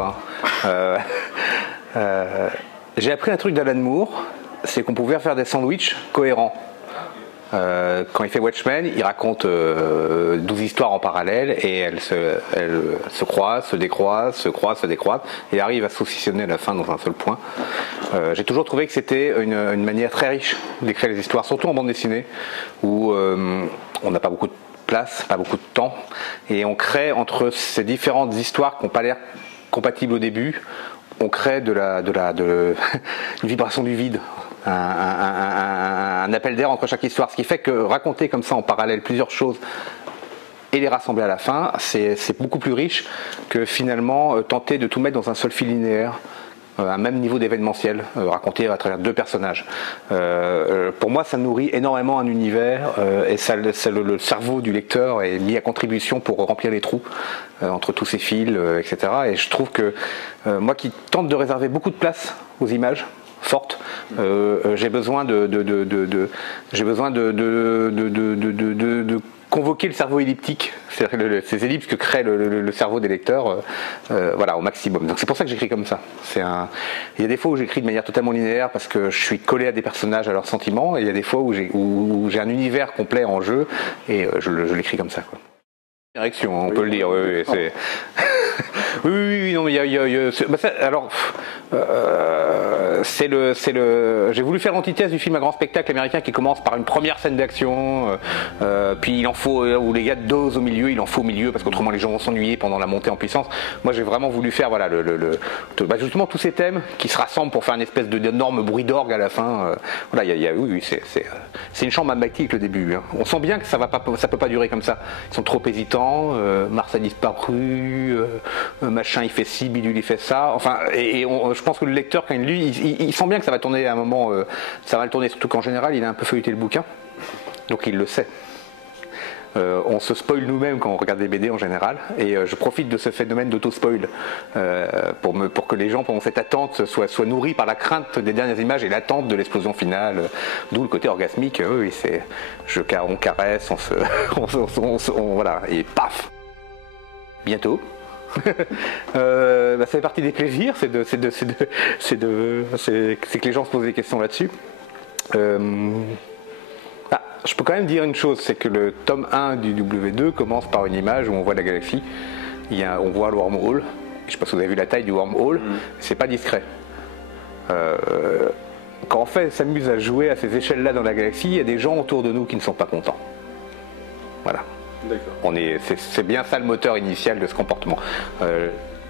toi. J'ai appris un truc d'Alan Moore, c'est qu'on pouvait faire des sandwichs cohérents. Quand il fait Watchmen, il raconte 12 histoires en parallèle et elles se croisent, se décroisent, se croisent, se décroisent et arrivent à se saucissonner à la fin dans un seul point. J'ai toujours trouvé que c'était une manière très riche d'écrire les histoires, surtout en bande dessinée où on n'a pas beaucoup de place, pas beaucoup de temps et on crée entre ces différentes histoires qui n'ont pas l'air compatibles au début, on crée une vibration du vide. Un appel d'air entre chaque histoire, ce qui fait que raconter comme ça en parallèle plusieurs choses et les rassembler à la fin, c'est beaucoup plus riche que finalement tenter de tout mettre dans un seul fil linéaire, un même niveau d'événementiel, raconté à travers deux personnages. Pour moi, ça nourrit énormément un univers et le cerveau du lecteur est mis à contribution pour remplir les trous entre tous ces fils, etc. Et je trouve que moi qui tente de réserver beaucoup de place aux images forte, j'ai besoin de convoquer le cerveau elliptique, c'est-à-dire ces ellipses que crée le cerveau des lecteurs, voilà, au maximum. Donc c'est pour ça que j'écris comme ça. Il y a des fois où j'écris de manière totalement linéaire parce que je suis collé à des personnages, à leurs sentiments, et il y a des fois où j'ai un univers complet en jeu et je l'écris comme ça, quoi. Direction, on peut le dire, oui, c'est... oui, non, mais j'ai voulu faire l'antithèse du film à grand spectacle américain qui commence par une première scène d'action, puis il en faut, où les gars dosent au milieu, il en faut au milieu parce qu'autrement les gens vont s'ennuyer pendant la montée en puissance. Moi j'ai vraiment voulu faire, voilà, justement tous ces thèmes qui se rassemblent pour faire une espèce d'énorme bruit d'orgue à la fin. Voilà, oui, c'est une chambre magmatique le début. Hein. On sent bien que ça peut pas durer comme ça. Ils sont trop hésitants. Mars a disparu, machin il fait ci, bidule il fait ça, enfin, je pense que le lecteur quand il lit, il sent bien que ça va tourner à un moment, ça va le tourner, surtout qu'en général il a un peu feuilleté le bouquin, donc il le sait. On se spoil nous-mêmes quand on regarde des BD en général, et je profite de ce phénomène d'auto-spoil pour que les gens pendant cette attente soient nourris par la crainte des dernières images et l'attente de l'explosion finale, d'où le côté orgasmique. Oui, on caresse, voilà, et paf, bientôt. Ça fait partie des plaisirs, c'est que les gens se posent des questions là-dessus. Je peux quand même dire une chose, c'est que le tome 1 du W2 commence par une image où on voit la galaxie, on voit le wormhole, je sais pas si vous avez vu la taille du wormhole, c'est pas discret. Quand on s'amuse à jouer à ces échelles-là dans la galaxie, il y a des gens autour de nous qui ne sont pas contents. Voilà. C'est bien ça le moteur initial de ce comportement.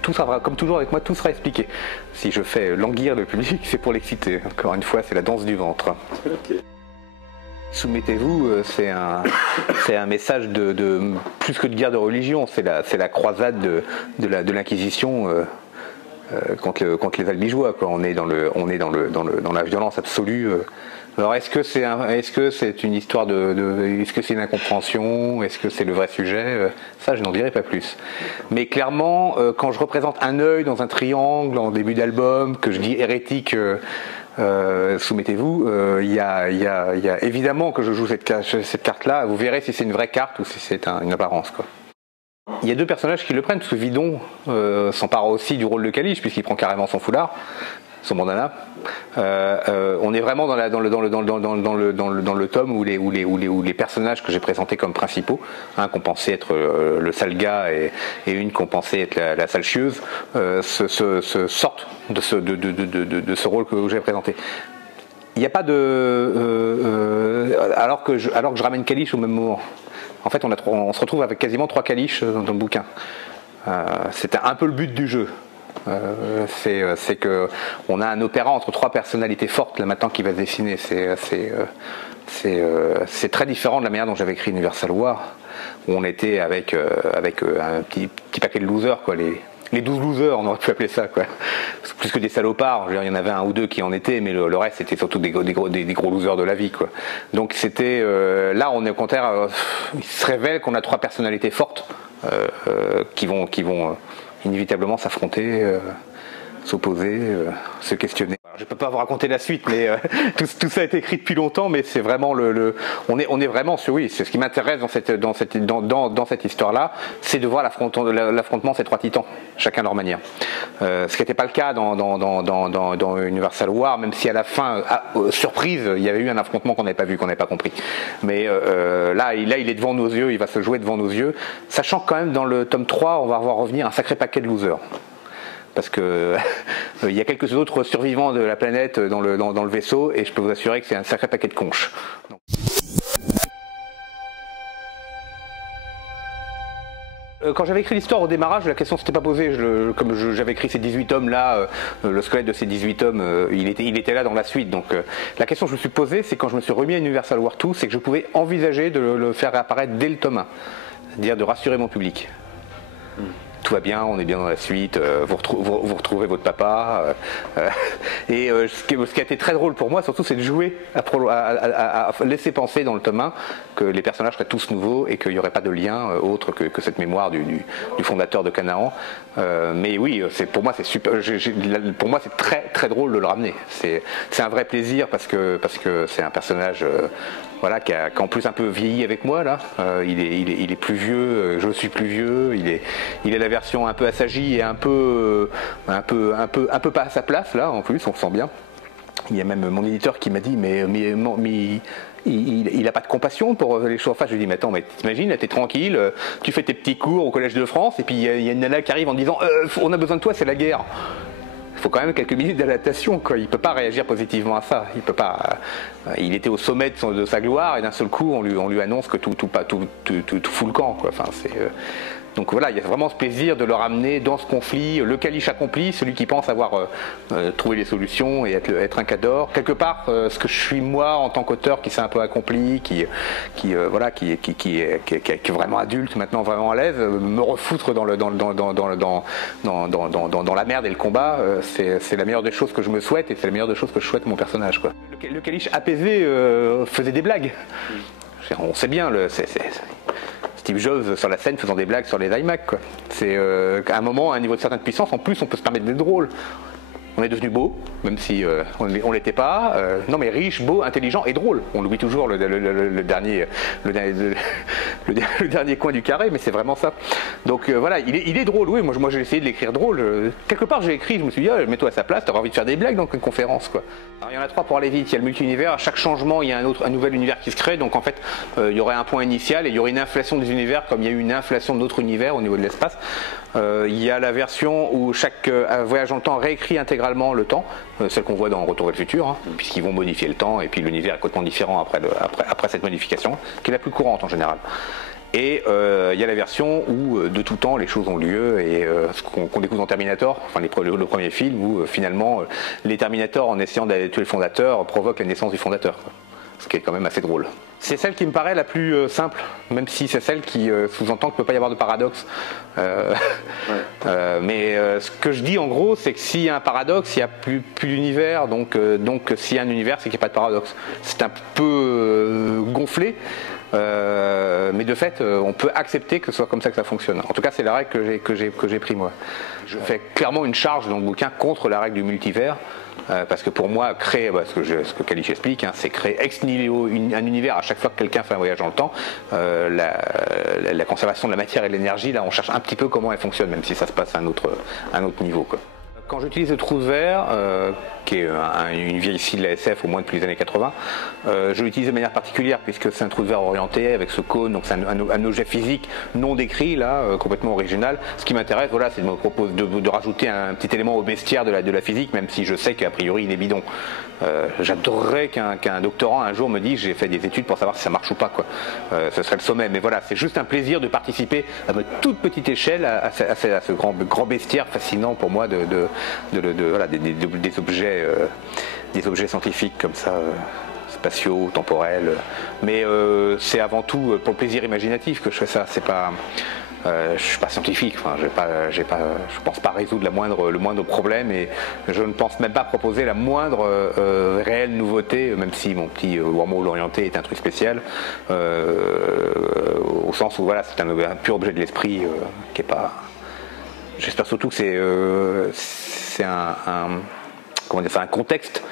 Tout sera, comme toujours avec moi, tout sera expliqué. Si je fais languir le public, c'est pour l'exciter. Encore une fois, c'est la danse du ventre. Okay. Soumettez-vous, c'est un message de plus que de guerre de religion, c'est la croisade de l'Inquisition contre les Albigeois, quoi. On est dans la violence absolue. Alors est-ce que c'est une histoire est-ce que c'est une incompréhension, est-ce que c'est le vrai sujet? Ça, je n'en dirai pas plus. Mais clairement, quand je représente un œil dans un triangle en début d'album, que je dis hérétique, soumettez-vous, il y a évidemment que je joue cette carte-là. Vous verrez si c'est une vraie carte ou si c'est une apparence, quoi. Il y a deux personnages qui le prennent, parce que Vidon s'empare aussi du rôle de Kalish, puisqu'il prend carrément son foulard, son bandana. On est vraiment dans le tome où les personnages que j'ai présentés comme principaux, qu'on pensait être le sale gars et une qu'on pensait être la sale chieuse, se sortent de ce rôle que j'ai présenté. Il n'y a pas alors que je ramène Kalish au même moment. En fait, on se retrouve avec quasiment 3 Kalish dans le bouquin. C'était un peu le but du jeu. C'est que on a un opéra entre 3 personnalités fortes là maintenant qui va se dessiner. C'est très différent de la manière dont j'avais écrit Universal War, où on était avec un petit paquet de losers, quoi, les 12 losers, on aurait pu appeler ça, quoi. Plus que des salopards, il y en avait un ou deux qui en étaient, mais le reste c'était surtout des gros losers de la vie, quoi. Donc c'était là on est au contraire, il se révèle qu'on a 3 personnalités fortes qui vont inévitablement s'affronter, s'opposer, se questionner. Je ne peux pas vous raconter la suite, mais tout ça a été écrit depuis longtemps, mais c'est vraiment on est vraiment sur, oui, c'est ce qui m'intéresse dans cette histoire-là, c'est de voir l'affrontement de ces trois titans, chacun à leur manière. Ce qui n'était pas le cas dans Universal War, même si à la fin, surprise, il y avait eu un affrontement qu'on n'avait pas vu, qu'on n'avait pas compris. Mais là, il est devant nos yeux, il va se jouer devant nos yeux, sachant que quand même dans le tome 3, on va voir revenir un sacré paquet de losers. Parce que il y a quelques autres survivants de la planète dans le vaisseau, et je peux vous assurer que c'est un sacré paquet de conches. Donc. Quand j'avais écrit l'histoire au démarrage, la question s'était pas posée. Comme j'avais écrit ces 18 tomes là, le squelette de ces 18 tomes, il était là dans la suite. Donc la question que je me suis posée, c'est quand je me suis remis à Universal War 2, c'est que je pouvais envisager de le faire réapparaître dès le tome 1. C'est-à-dire de rassurer mon public. Tout va bien, on est bien dans la suite, vous retrouvez votre papa. Et ce qui a été très drôle pour moi, surtout, c'est de jouer, à laisser penser dans le tome 1 que les personnages seraient tous nouveaux et qu'il n'y aurait pas de lien autre que cette mémoire du fondateur de Canaan. Mais oui, pour moi, c'est super. Pour moi, c'est très très drôle de le ramener. C'est un vrai plaisir parce que c'est un personnage. Voilà, qui a en plus un peu vieilli avec moi là. Il est plus vieux, je suis plus vieux. Il est la version un peu assagie et un peu pas à sa place là. En plus, on sent bien. Il y a même mon éditeur qui m'a dit mais il n'a pas de compassion pour les choses. Enfin, je lui dis mais attends, mais t'imagines, t'es tranquille, tu fais tes petits cours au Collège de France et puis il y a une nana qui arrive en disant on a besoin de toi, c'est la guerre. Il faut quand même quelques minutes d'adaptation, quoi. Il peut pas réagir positivement à ça. Il peut pas. Il était au sommet de sa gloire et d'un seul coup on lui annonce que tout fout le camp, quoi. Enfin, donc voilà, il y a vraiment ce plaisir de le ramener dans ce conflit, le Kalish accompli, celui qui pense avoir trouvé les solutions et être un cador. Quelque part, ce que je suis moi en tant qu'auteur qui s'est un peu accompli, qui est vraiment adulte maintenant, vraiment à l'aise, me refoutre dans la merde et le combat, c'est la meilleure des choses que je me souhaite et c'est la meilleure des choses que je souhaite à mon personnage, quoi. Le Kalish apaisé faisait des blagues. On sait bien, Steve Jobs sur la scène faisant des blagues sur les iMac, quoi. C'est à un moment, à un niveau de certaine puissance, en plus on peut se permettre d'être drôle. On est devenu beau, même si on ne l'était pas. Non mais riche, beau, intelligent et drôle. On oublie toujours le dernier coin du carré, mais c'est vraiment ça. Donc voilà, il est drôle, oui. Moi j'ai essayé de l'écrire drôle. Quelque part j'ai écrit, je me suis dit, mets-toi à sa place, t'auras envie de faire des blagues dans une conférence, quoi. Alors il y en a trois pour aller vite. Il y a le multi-univers. À chaque changement, il y a un nouvel univers qui se crée. Donc en fait, il y aurait un point initial et il y aurait une inflation des univers, comme il y a eu une inflation d'autres univers au niveau de l'espace. Il y a la version où chaque voyage dans le temps réécrit intégralement le temps, celle qu'on voit dans Retour vers le futur, hein, puisqu'ils vont modifier le temps et puis l'univers est complètement différent après cette modification, qui est la plus courante en général. Et il y a la version où de tout temps les choses ont lieu et ce qu'on découvre dans Terminator, enfin le premier film où finalement les Terminators en essayant d'aller tuer le fondateur provoquent la naissance du fondateur, quoi. Ce qui est quand même assez drôle. C'est celle qui me paraît la plus simple, même si c'est celle qui sous-entend qu'il ne peut pas y avoir de paradoxe. Mais ce que je dis en gros, c'est que s'il y a un paradoxe, il n'y a plus d'univers, donc s'il y a un univers, c'est qu'il n'y a pas de paradoxe. C'est un peu gonflé, mais de fait, on peut accepter que ce soit comme ça que ça fonctionne. En tout cas, c'est la règle que j'ai pris moi. Je fais clairement une charge dans le bouquin contre la règle du multivers. Parce que pour moi, créer, ce que Kalish explique, hein, c'est créer ex nihilo un univers à chaque fois que quelqu'un fait un voyage dans le temps. La conservation de la matière et de l'énergie, là, on cherche un petit peu comment elle fonctionne, même si ça se passe à un autre niveau, quoi. Quand j'utilise le trou de verre, qui est une vieille scie de la SF au moins depuis les années 80, je l'utilise de manière particulière puisque c'est un trou de verre orienté avec ce cône, donc c'est un objet physique non décrit, là, complètement original. Ce qui m'intéresse, voilà, c'est de rajouter un petit élément au bestiaire de la physique, même si je sais qu'a priori il est bidon. J'adorerais qu'un doctorant un jour me dise j'ai fait des études pour savoir si ça marche ou pas, quoi. Ce serait le sommet, mais voilà, c'est juste un plaisir de participer à ma toute petite échelle à ce grand bestiaire fascinant pour moi voilà, des objets scientifiques comme ça, spatiaux, temporels. Mais c'est avant tout pour le plaisir imaginatif que je fais ça. C'est pas, je suis pas scientifique. Enfin, je pense pas résoudre le moindre problème et je ne pense même pas proposer la moindre réelle nouveauté, même si mon petit wormhole orienté est un truc spécial, au sens où voilà, c'est un pur objet de l'esprit qui est pas. J'espère surtout que c'est comment dire ça, un contexte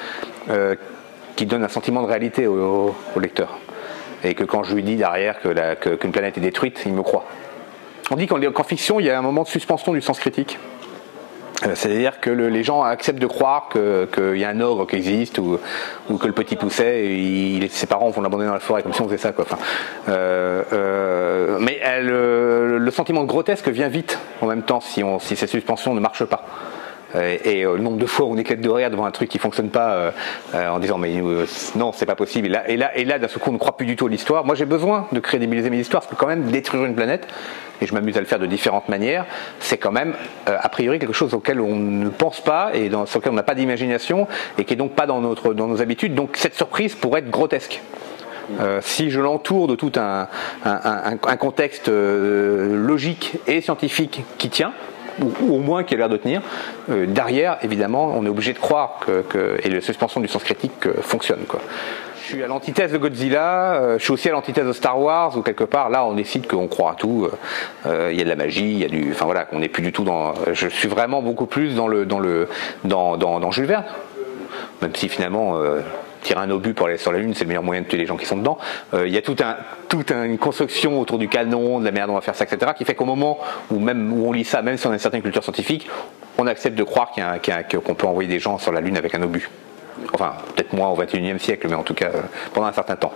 qui donne un sentiment de réalité au lecteur. Et que quand je lui dis derrière qu'une planète est détruite, il me croit. On dit qu'en fiction, il y a un moment de suspension du sens critique. C'est-à-dire que les gens acceptent de croire qu'il y a un ogre qui existe ou que le petit Pousset, ses parents vont l'abandonner dans la forêt, comme si on faisait ça, quoi. Enfin, mais le sentiment de grotesque vient vite en même temps si cette suspension ne marche pas. Et le nombre de fois où on éclate de rire devant un truc qui fonctionne pas en disant mais non, c'est pas possible. Et là d'un seul coup on ne croit plus du tout à l'histoire. Moi j'ai besoin de crédibiliser mes histoires parce que quand même détruire une planète, et je m'amuse à le faire de différentes manières, c'est quand même a priori quelque chose auquel on ne pense pas et sur lequel on n'a pas d'imagination et qui est donc pas dans nos habitudes. Donc cette surprise pourrait être grotesque. Si je l'entoure de tout un contexte logique et scientifique qui tient, ou au moins qui a l'air de tenir, derrière évidemment on est obligé de croire et la suspension du sens critique fonctionne, quoi. Je suis à l'antithèse de Godzilla, je suis aussi à l'antithèse de Star Wars, où quelque part là on décide qu'on croit à tout, il y a de la magie, il y a enfin voilà, on n'est plus du tout dans, je suis vraiment beaucoup plus dans Jules Verne, même si finalement tirer un obus pour aller sur la Lune, c'est le meilleur moyen de tuer les gens qui sont dedans. Il y a toute une construction autour du canon, de la manière dont on va faire ça, etc., qui fait qu'au moment où on lit ça, même si on a une certaine culture scientifique, on accepte de croire qu'on peut envoyer des gens sur la Lune avec un obus. Enfin, peut-être moins au XXIe siècle, mais en tout cas pendant un certain temps.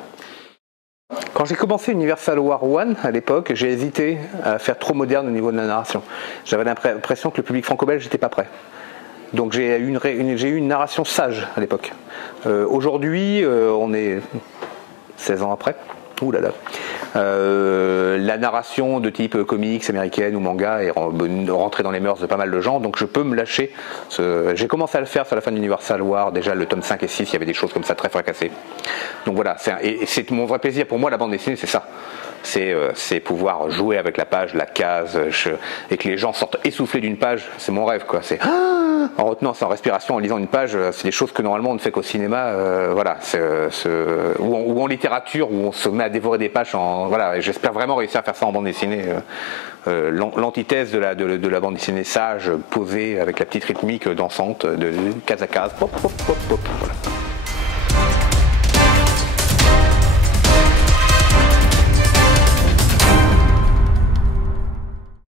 Quand j'ai commencé Universal War 1 à l'époque, j'ai hésité à faire trop moderne au niveau de la narration. J'avais l'impression que le public franco-belge n'était pas prêt. Donc j'ai eu une narration sage à l'époque. Aujourd'hui, on est 16 ans après. Ouh là là. La narration de type comics américaine ou manga est rentrée dans les mœurs de pas mal de gens, donc je peux me lâcher. J'ai commencé à le faire sur la fin d'Universal War, déjà le tome 5 et 6, il y avait des choses comme ça très fracassées. Donc voilà, c'est mon vrai plaisir pour moi, la bande dessinée, c'est ça. C'est pouvoir jouer avec la page, la case, et que les gens sortent essoufflés d'une page, c'est mon rêve, quoi. C'est en retenant sa respiration, en lisant une page, c'est des choses que normalement on ne fait qu'au cinéma, voilà, ou en littérature, où on se met à dévorer des pages. Voilà, j'espère vraiment réussir à faire ça en bande dessinée. L'antithèse de la bande dessinée sage, posée avec la petite rythmique dansante de case à case, pop, pop, pop, pop, voilà.